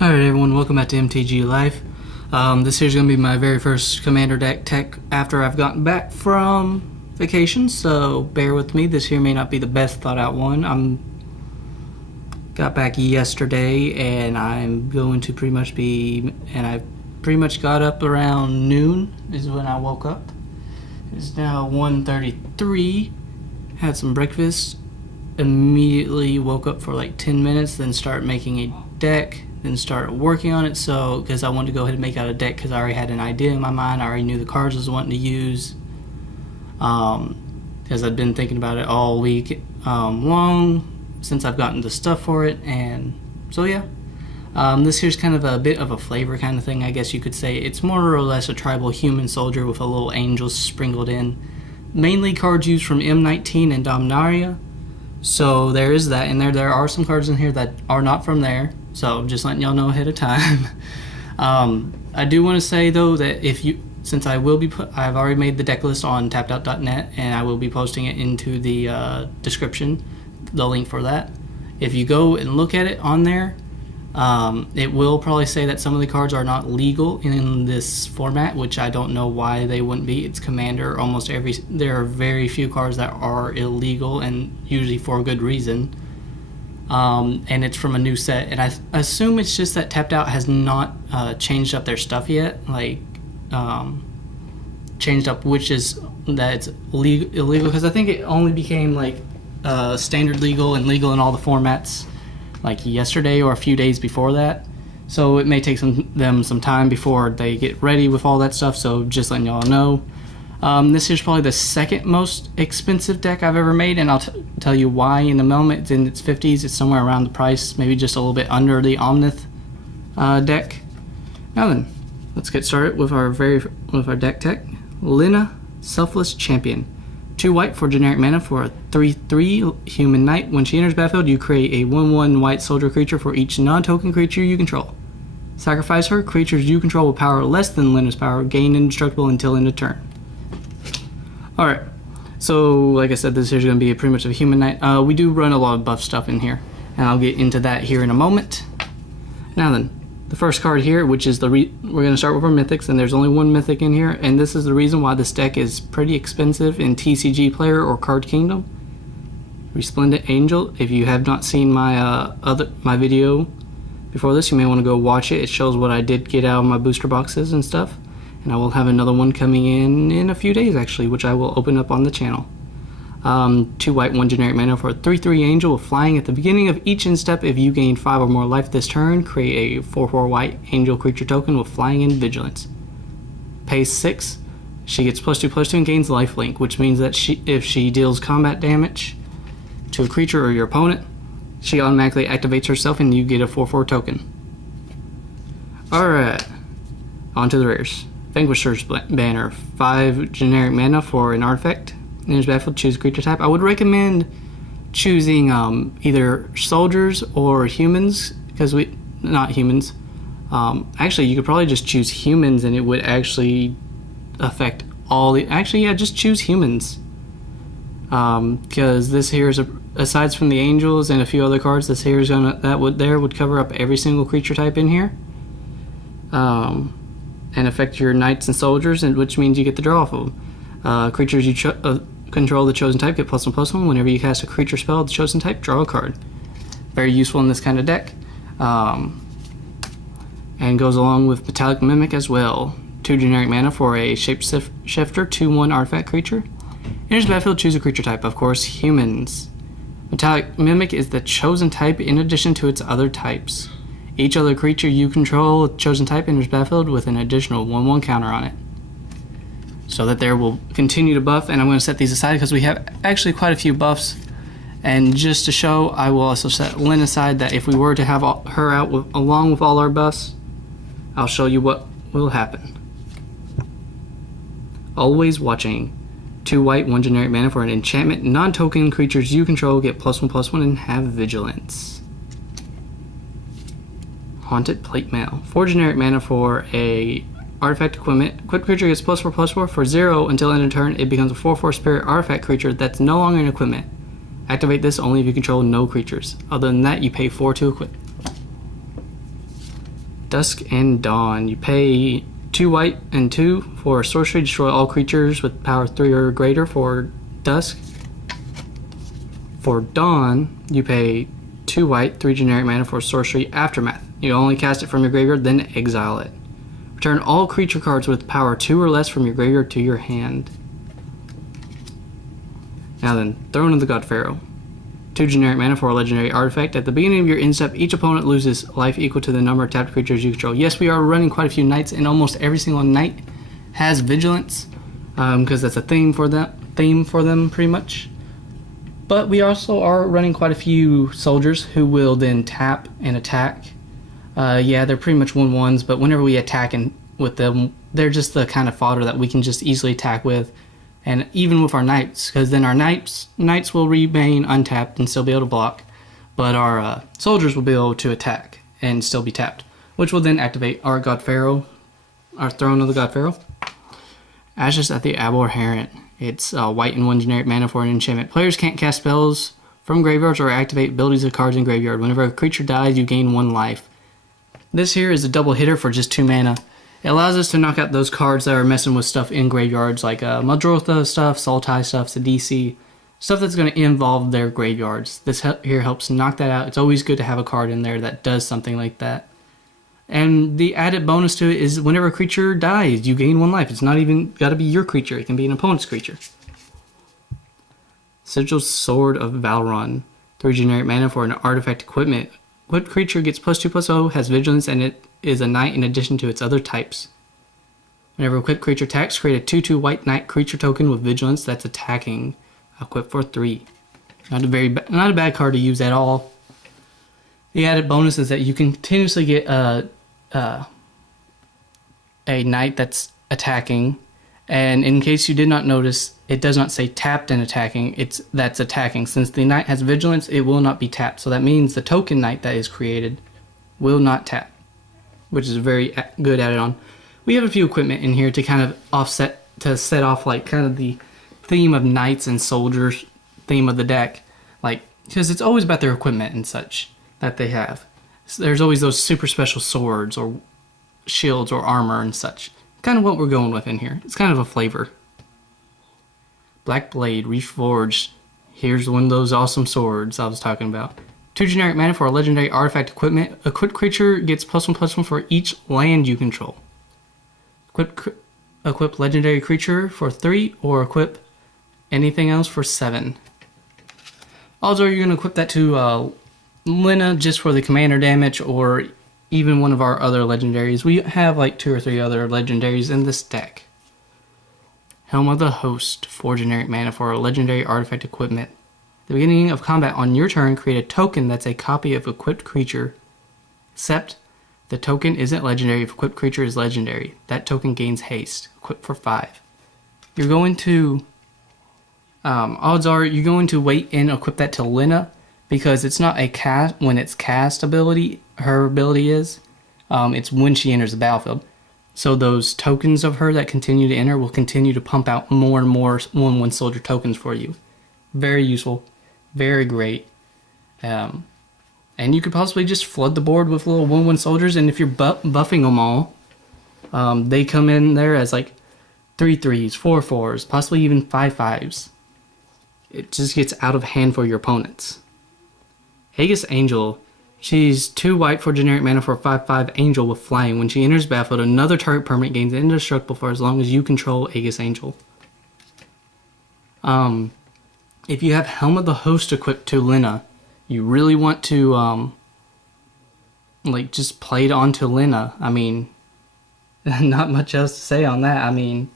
Alright everyone, welcome back to MTG Life. This here's going to be my very first Commander deck tech after I've gotten back from vacation, so bear with me. This here may not be the best thought out one. Got back yesterday and I'm going to I pretty much got up around noon is when I woke up. It's now 1:33, had some breakfast, immediately woke up for like 10 minutes, then start making a deck. Then start working on it, so because I wanted to go ahead and make out a deck because I already had an idea in my mind. I already knew the cards I was wanting to use, because I've been thinking about it all week long since I've gotten the stuff for it. And so yeah, this here's kind of a bit of a flavor kind of thing, I guess you could say. It's more or less a tribal human soldier with a little angel sprinkled in. Mainly cards used from M19 and Dominaria, so there is that in there. There are some cards in here that are not from there, so just letting y'all know ahead of time. I do want to say though that since I've already made the deck list on tappedout.net, and I will be posting it into the description, the link for that. If you go and look at it on there, it will probably say that some of the cards are not legal in this format, which I don't know why they wouldn't be. It's Commander. There are very few cards that are illegal, and usually for a good reason. And it's from a new set, and I assume it's just that Tapped Out has not changed up their stuff yet, like changed up which is that it's illegal, because I think it only became like standard legal and legal in all the formats like yesterday or a few days before that, so it may take them some time before they get ready with all that stuff, so just letting y'all know. This is probably the second most expensive deck I've ever made, and I'll tell you why in a moment. It's in its 50s. It's somewhere around the price, maybe just a little bit under the Omnith deck. Now then, let's get started with our deck tech. Lena, Selfless Champion. 2 white for generic mana for a 3/3 human knight. When she enters battlefield, you create a 1/1 white soldier creature for each non-token creature you control. Sacrifice her. Creatures you control with power less than Lena's power gain indestructible until end of turn. Alright, so like I said, this here's going to be pretty much a human knight. We do run a lot of buff stuff in here, and I'll get into that here in a moment. Now then, the first card here, which is we're going to start with our mythics, and there's only one mythic in here, and this is the reason why this deck is pretty expensive in TCG Player or Card Kingdom. Resplendent Angel. If you have not seen my my video before this, you may want to go watch it. It shows what I did get out of my booster boxes and stuff. And I will have another one coming in a few days actually, which I will open up on the channel. 2 white, 1 generic mana for a 3/3 angel with flying. At the beginning of each end step, if you gain 5 or more life this turn, create a 4/4 white angel creature token with flying and vigilance. Pays 6. She gets +2/+2 and gains lifelink, which means that if she deals combat damage to a creature or your opponent, she automatically activates herself and you get a 4/4 token. Alright, on to the rares. Vanquisher's Banner, 5 generic mana for an artifact. Enters battlefield, choose a creature type. I would recommend choosing either soldiers or humans, because not humans. Actually, you could probably just choose humans and it would actually affect all the. Actually, yeah, just choose humans. Because this here is aside from the angels and a few other cards, this here is would cover up every single creature type in here. And affect your knights and soldiers, and which means you get the draw off of them. Creatures you control the chosen type get +1/+1. Whenever you cast a creature spell of the chosen type, draw a card. Very useful in this kind of deck. And goes along with Metallic Mimic as well. 2 generic mana for a Shapeshifter, 2/1 artifact creature. Enters battlefield, choose a creature type. Of course, humans. Metallic Mimic is the chosen type in addition to its other types. Each other creature you control, chosen type, enters battlefield with an additional 1/1 counter on it. So that there will continue to buff, and I'm going to set these aside because we have actually quite a few buffs. And just to show, I will also set Lynn aside, that if we were to have her out along with all our buffs, I'll show you what will happen. Always Watching. 2 white, 1 generic mana for an enchantment. Non-token creatures you control get +1/+1 and have vigilance. Haunted Plate Mail. 4 generic mana for a artifact equipment. Equipped creature gets +4/+4 for 0 until end of turn. It becomes a 4/4 spirit artifact creature that's no longer an equipment. Activate this only if you control no creatures. Other than that, you pay 4 to equip. Dusk and Dawn. You pay 2 white and 2 for sorcery. Destroy all creatures with power 3 or greater for Dusk. For Dawn, you pay 2 white, 3 generic mana for sorcery Aftermath. You only cast it from your graveyard, then exile it. Return all creature cards with power 2 or less from your graveyard to your hand. Now then, Throne of the God Pharaoh. 2 generic mana for a legendary artifact. At the beginning of your end step, each opponent loses life equal to the number of tapped creatures you control. Yes, we are running quite a few knights, and almost every single knight has vigilance, because that's a theme for them pretty much. But we also are running quite a few soldiers who will then tap and attack. Yeah, they're pretty much 1/1s, but whenever we attack with them, they're just the kind of fodder that we can just easily attack with. And even with our knights, because then our knights will remain untapped and still be able to block, but our soldiers will be able to attack and still be tapped, which will then activate our God Pharaoh, our Throne of the God Pharaoh. Ashes at the Abhorrent. It's white and 1 generic mana for an enchantment. Players can't cast spells from graveyards or activate abilities of cards in graveyard. Whenever a creature dies, you gain 1 life. This here is a double hitter for just 2 mana. It allows us to knock out those cards that are messing with stuff in graveyards, like Muldrotha stuff, Sultai stuff, Sidisi, stuff that's going to involve their graveyards. This here helps knock that out. It's always good to have a card in there that does something like that. And the added bonus to it is whenever a creature dies, you gain 1 life. It's not even got to be your creature. It can be an opponent's creature. Sigil Sword of Valron. 3 generic mana for an artifact equipment. Equipped creature gets +2/+0, has vigilance, and it is a knight in addition to its other types. Whenever equipped creature attacks, create a 2/2 white knight creature token with vigilance that's attacking. Equipped for 3. Not a bad card to use at all. The added bonus is that you can continuously get a knight that's attacking, and in case you did not notice, it does not say tapped and attacking, that's attacking. Since the knight has vigilance, it will not be tapped, so that means the token knight that is created will not tap, which is a very good added on. We have a few equipment in here to kind of set off like kind of the theme of knights and soldiers theme of the deck, like, because it's always about their equipment and such that they have. So there's always those super special swords or shields or armor and such. Kind of what we're going with in here. It's kind of a flavor. Black Blade, Reforged. Here's one of those awesome swords I was talking about. 2 generic mana for a legendary artifact equipment. Equipped creature gets +1/+1 for each land you control. Equip legendary creature for 3, or equip anything else for 7. Also, you're going to equip that to Lena just for the commander damage, or even one of our other legendaries. We have like 2 or 3 other legendaries in this deck. Helm of the Host, 4 generic mana for a legendary artifact equipment. At the beginning of combat on your turn, create a token that's a copy of equipped creature, except the token isn't legendary if equipped creature is legendary. That token gains haste, equipped for 5. You're going to, odds are you're going to wait and equip that to Lena, because it's not a cast when it's cast ability. Her ability is, it's when she enters the battlefield. So those tokens of her that continue to enter will continue to pump out more and more 1/1 soldier tokens for you. Very useful, very great. And you could possibly just flood the board with little 1/1 soldiers, and if you're buffing them all, they come in there as like 3/3s, 4/4s, possibly even 5/5s. It just gets out of hand for your opponents. Aegis Angel. She's 2 white for generic mana for a 5/5 angel with flying. When she enters battlefield, another target permanent gains indestructible for as long as you control Aegis Angel. If you have Helm of the Host equipped to Lena, you really want to like just play it onto Lena. I mean, not much else to say on that. I mean,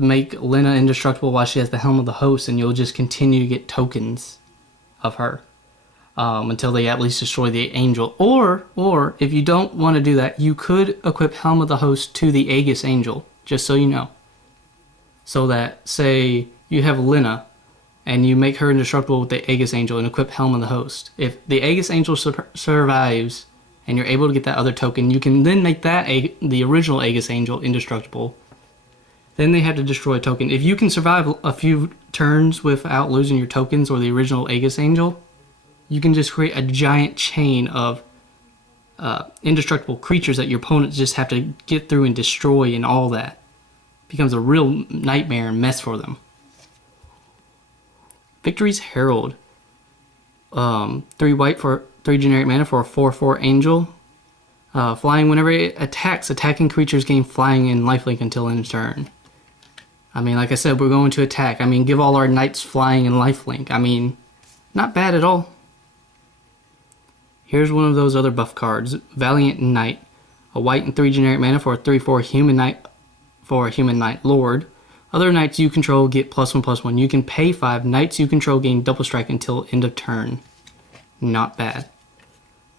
make Lena indestructible while she has the Helm of the Host, and you'll just continue to get tokens of her until they at least destroy the angel. Or if you don't want to do that, you could equip Helm of the Host to the Aegis Angel, just so you know. So that, say you have Lena and you make her indestructible with the Aegis Angel and equip Helm of the Host. If the Aegis Angel survives and you're able to get that other token, you can then make that the original Aegis Angel indestructible. Then they have to destroy a token. If you can survive a few turns without losing your tokens or the original Aegis Angel, you can just create a giant chain of indestructible creatures that your opponents just have to get through and destroy, and all that becomes a real nightmare and mess for them. Victory's Herald. 3 white for 3 generic mana for a 4/4 angel. Flying, whenever it attacks, attacking creatures gain flying and lifelink until end of turn. I mean, like I said, we're going to attack. I mean, give all our knights flying and lifelink. I mean, not bad at all. Here's one of those other buff cards. Valiant Knight. A white and 3 generic mana for a 3/4 human knight for a human knight lord. Other knights you control get +1/+1. You can pay 5. Knights you control gain double strike until end of turn. Not bad.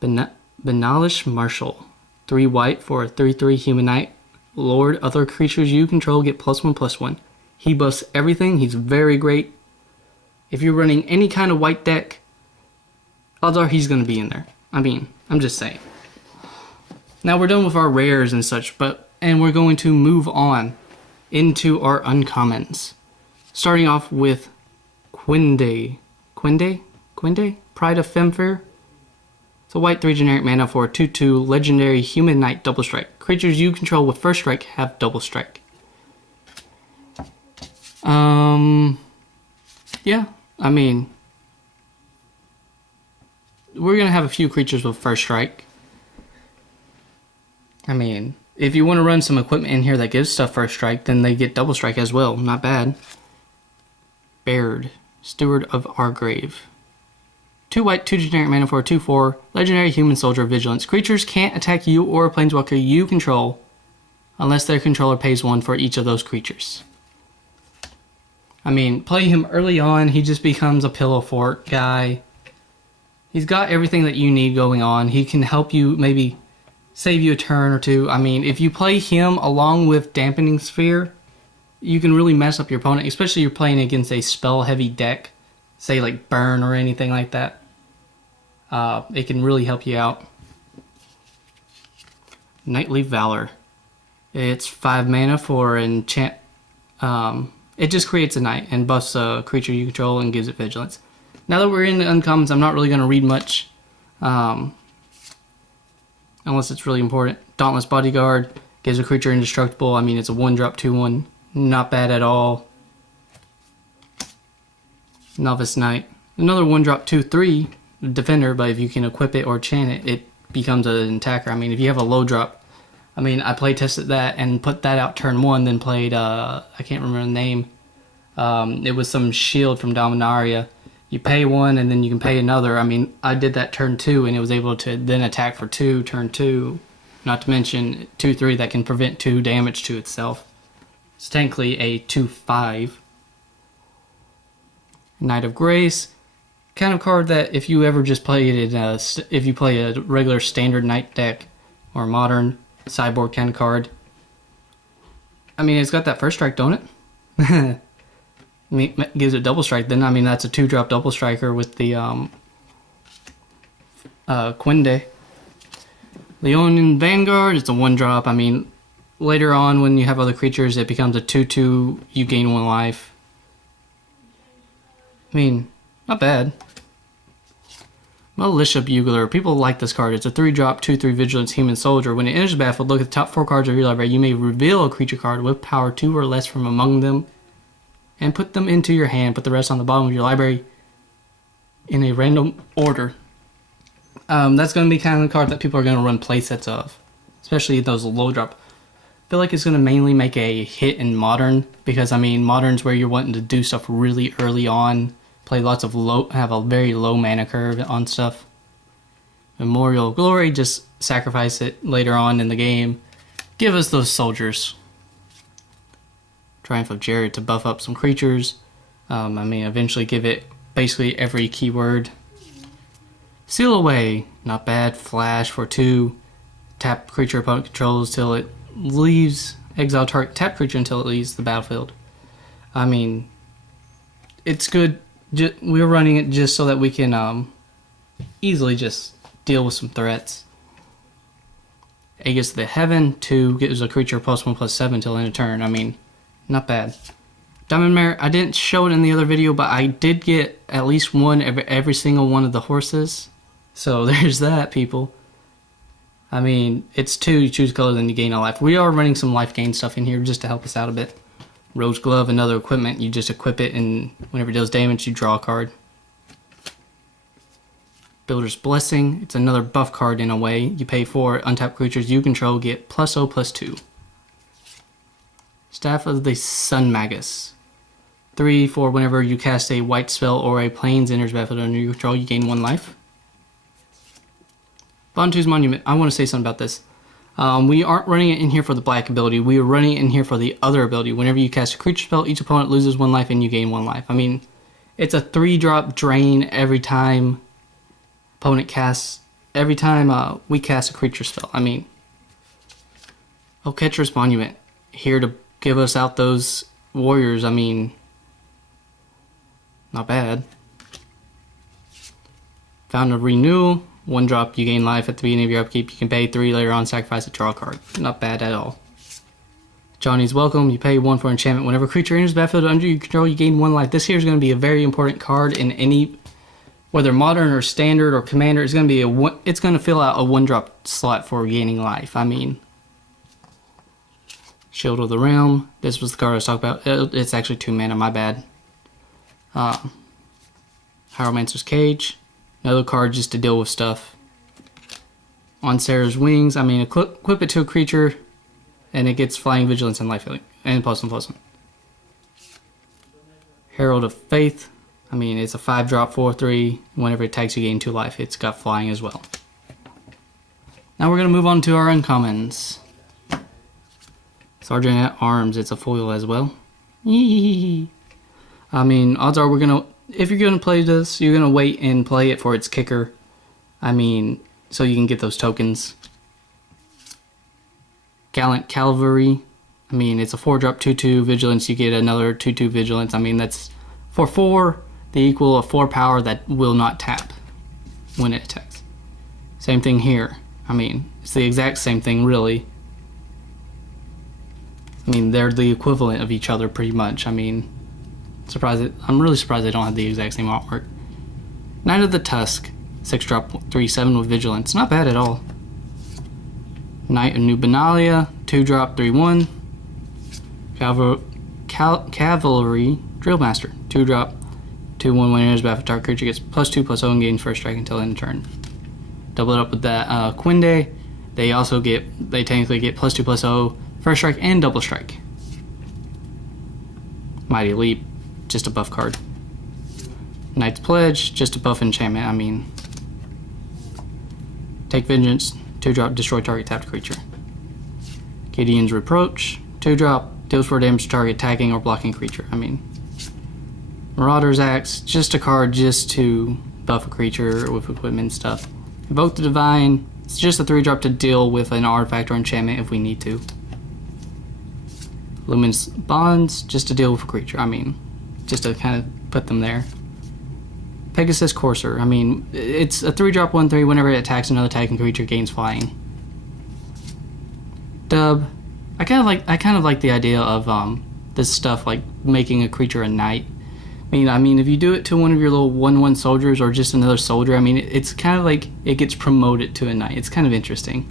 Benalish Marshal. 3 white for a 3/3 human knight lord. Other creatures you control get +1/+1. He buffs everything. He's very great. If you're running any kind of white deck, odds are he's going to be in there. I mean, I'm just saying. Now we're done with our rares and such, and we're going to move on into our uncommons. Starting off with Quinde, Pride of Femfir. It's a white 3 generic mana for a 2/2 legendary human knight double strike. Creatures you control with first strike have double strike. Yeah, I mean, we're going to have a few creatures with first strike. I mean, if you want to run some equipment in here that gives stuff first strike, then they get double strike as well. Not bad. Baird, Steward of Argrave. 2 white, 2 generic mana for a 2/4 legendary human soldier of vigilance. Creatures can't attack you or a planeswalker you control unless their controller pays 1 for each of those creatures. I mean, play him early on, he just becomes a pillow fort guy. He's got everything that you need going on. He can help you, maybe save you a turn or two. I mean, if you play him along with Dampening Sphere, you can really mess up your opponent, especially if you're playing against a spell-heavy deck, say like Burn or anything like that. It can really help you out. Knightly Valor. It's 5 mana for enchant. It just creates a knight and buffs a creature you control and gives it vigilance. Now that we're in the uncommons, I'm not really going to read much. Unless it's really important. Dauntless Bodyguard gives a creature indestructible. I mean, it's a 1-drop 2/1. Not bad at all. Novice Knight. Another 1-drop 2/3 defender, but if you can equip it or chant it, it becomes an attacker. I mean, if you have a low drop, I mean, I play tested that and put that out turn 1, then played, I can't remember the name. It was some shield from Dominaria. You pay 1 and then you can pay another. I mean, I did that turn 2 and it was able to then attack for 2, turn 2. Not to mention 2/3 that can prevent 2 damage to itself. It's technically a 2/5. Knight of Grace. Kind of card that if you ever just play it in if you play a regular standard knight deck or modern sideboard kind of card. I mean, it's got that first strike, don't it? Gives it double strike. Then I mean, that's a 2-drop double striker with the Quinde. Leonin Vanguard, it's a 1-drop. I mean, later on when you have other creatures, it becomes a 2/2. You gain 1 life. I mean, not bad. Militia Bugler. People like this card. It's a 3-drop 2/3 vigilance human soldier. When it enters the battlefield, look at the top 4 cards of your library. You may reveal a creature card with power 2 or less from among them and put them into your hand. Put the rest on the bottom of your library in a random order. That's going to be kind of the card that people are going to run playsets of, especially those low drop. I feel like it's going to mainly make a hit in Modern, because I mean, Modern's where you're wanting to do stuff really early on, play lots of have a very low mana curve on stuff. Memorial Glory, just sacrifice it later on in the game. Give us those soldiers. Triumph of Jared to buff up some creatures. I mean, eventually give it basically every keyword. Seal Away, not bad. Flash for 2. Tap creature opponent controls till it leaves. Exile target tap creature until it leaves the battlefield. I mean, it's good. We're running it just so that we can easily just deal with some threats. Aegis of the Heaven, 2 gives a creature +1/+7 till end of turn. I mean, not bad. Diamond Mare, I didn't show it in the other video, but I did get at least one every single one of the horses. So there's that, people. I mean, it's 2, you choose color, then you gain a life. We are running some life gain stuff in here just to help us out a bit. Rose Glove, another equipment, you just equip it, and whenever it deals damage, you draw a card. Builder's Blessing, it's another buff card in a way. You pay for untapped creatures you control, get +0/+2. Staff of the Sun Magus. 3 for whenever you cast a white spell or a plains enters battlefield under your control, you gain 1 life. Bantu's Monument. I want to say something about this. We aren't running it in here for the black ability. We are running it in here for the other ability. Whenever you cast a creature spell, each opponent loses 1 life and you gain 1 life. I mean, it's a 3-drop drain every time opponent casts. Every time we cast a creature spell. I mean, Catcher's Monument. Here to give us out those warriors. I mean, not bad. Fountain of Renewal. 1 drop, you gain life at the beginning of your upkeep. You can pay 3 later on, sacrifice it, draw a card. Not bad at all. Johnny's Welcome. You pay 1 for enchantment. Whenever a creature enters the battlefield under your control, you gain 1 life. This here is going to be a very important card in any, whether modern or standard or commander. It's going to be it's going to fill out a 1-drop slot for gaining life. I mean, Shield of the Realm. This was the card I was talking about. It's actually 2 mana. My bad. Hieromancer's Cage. Another card just to deal with stuff. On Sarah's Wings, I mean, equip it to a creature, and it gets Flying, Vigilance, and Life Healing, and +1/+1. Herald of Faith, I mean, it's a 5-drop 4/3. Whenever it attacks, you gain 2 life. It's got Flying as well. Now we're going to move on to our uncommons. Sergeant at Arms, it's a foil as well. I mean, odds are if you're going to play this, you're going to wait and play it for its kicker. I mean, so you can get those tokens. Gallant Cavalry. I mean, it's a 4-drop 2/2 Vigilance. You get another 2/2 Vigilance. I mean, that's for 4, the equal of 4 power that will not tap when it attacks. Same thing here. I mean, it's the exact same thing, really. I mean, they're the equivalent of each other, pretty much. I mean, I'm really surprised they don't have the exact same artwork. Knight of the Tusk, 6-drop 3/7 with Vigilance. Not bad at all. Knight of New Benalia, 2-drop 3/1. Cavalry Drillmaster, 2-drop 2/1. When it enters battle, target creature gets +2/+0 and gains 1st strike until end of turn. Double it up with that Quinde. They technically get +2/+0, 1st strike and double strike. Mighty Leap, just a buff card. Knight's Pledge, just a buff enchantment. I mean, Take Vengeance, 2-drop, destroy target tapped creature. Gideon's Reproach, 2-drop, deals 4 damage to target attacking or blocking creature. I mean, Marauder's Axe, just a card just to buff a creature with equipment and stuff. Invoke the Divine, it's just a 3-drop to deal with an artifact or enchantment if we need to. Luminous Bonds, just to deal with a creature. I mean, just to kind of put them there. Pegasus Courser, I mean, it's a 3-drop 1/3. Whenever it attacks another attacking creature, gains Flying. Dub, I kind of like the idea of this stuff, like making a creature a knight. I mean, if you do it to one of your little 1/1 soldiers or just another soldier, I mean, it's kind of like it gets promoted to a knight. It's kind of interesting.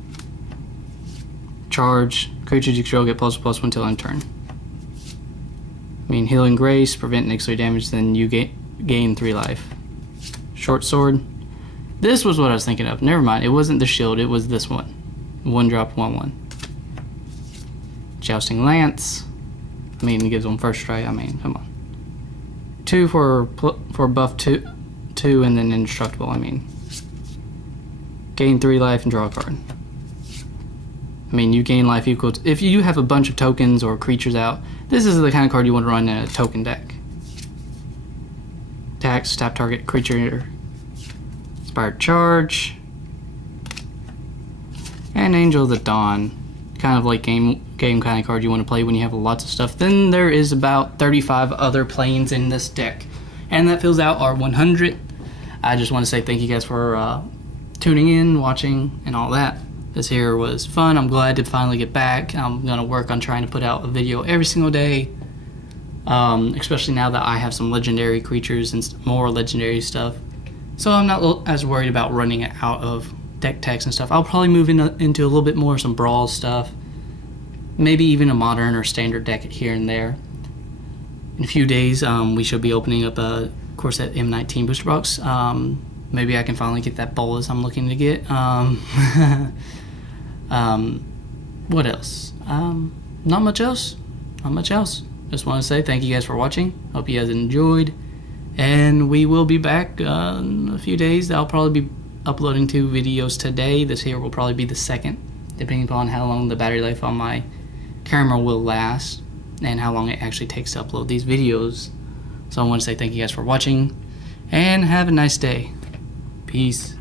Charge, creatures you control get +1/+1 until end turn. I mean, Healing Grace, prevent next 3 damage, then you gain 3 life. Short Sword. This was what I was thinking of. Never mind, it wasn't the shield, it was this one. 1-drop 1/1. Jousting Lance. I mean, it gives them 1st strike. I mean, come on. 2 for buff 2 and then indestructible. I mean, gain 3 life and draw a card. I mean, you gain life equal to, if you have a bunch of tokens or creatures out, this is the kind of card you want to run in a token deck. Attacks, tap target creature, Inspired Charge, and Angel of the Dawn. Kind of like game kind of card you want to play when you have lots of stuff. Then there is about 35 other planes in this deck, and that fills out our 100. I just want to say thank you guys for tuning in, watching, and all that. This here was fun. I'm glad to finally get back. I'm gonna work on trying to put out a video every single day. especially now that I have some legendary creatures and more legendary stuff. So I'm not as worried about running out of deck techs and stuff. I'll probably move into a little bit more some brawl stuff, maybe even a modern or standard deck here and there. In a few days, we should be opening up of course, that M19 booster box. Maybe I can finally get that bolus I'm looking to get. What else? Not much else. Not much else. Just want to say thank you guys for watching. Hope you guys enjoyed. And we will be back in a few days. I'll probably be uploading 2 videos today. This here will probably be the second, depending upon how long the battery life on my camera will last and how long it actually takes to upload these videos. So I want to say thank you guys for watching and have a nice day. Peace.